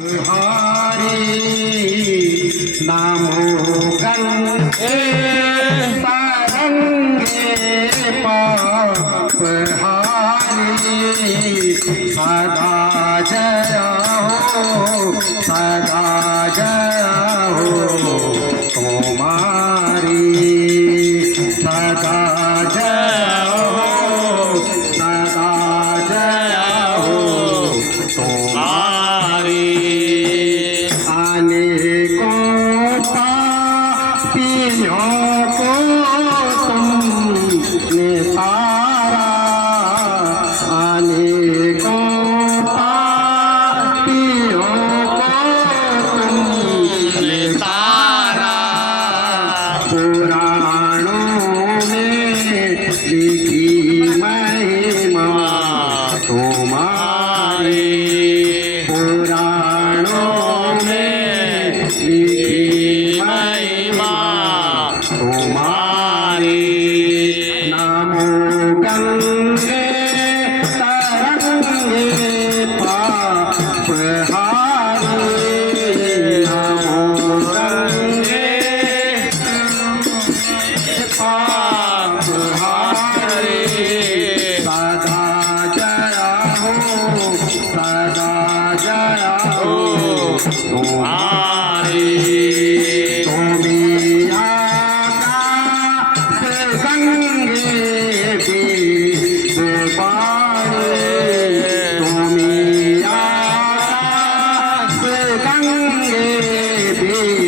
हरि नामो गंगे तरंगे पाप हारी सदा जया हो तुम्हारी सदा जया हो तुम्हारी पापियों को तुमने तारा अनेकों पापियों को तुमने तारा पुराणों में लिखी महिमा तुम्हारी पुराणों में लिखी महिमा तुम्हारी नमो गंगे तरंगे पाप हारी नमो गंगे पाप हारी सदा जया हो तुम्हारी गंगे